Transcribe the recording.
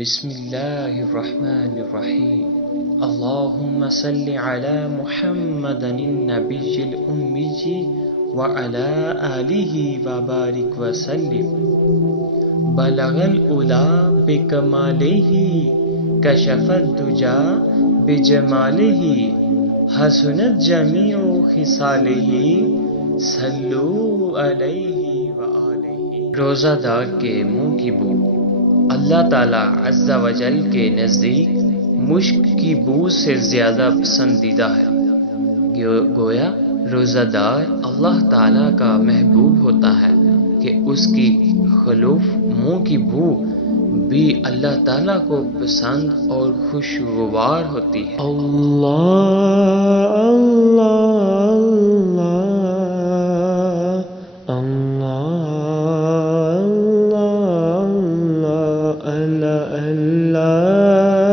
بسم اللہ الرحمن الرحیم اللہم صل علی محمد النبی الأمی وعلی آلہ وبارک وسلم بلغ العلا بکمالہ کشف الدجا بجمالہ حسنت جمیع خصالہ صلو علیہ وآلہ۔ روزہ دار کے منہ کی بو اللہ تعالیٰ عز و جل کے نزدیک مشک کی بو سے زیادہ پسندیدہ ہے۔ گویا روزہ دار اللہ تعالیٰ کا محبوب ہوتا ہے کہ اس کی خلوف منہ کی بو بھی اللہ تعالیٰ کو پسند اور خوشگوار ہوتی ہے۔ اللہ اللہ اللہ اللہ اللہ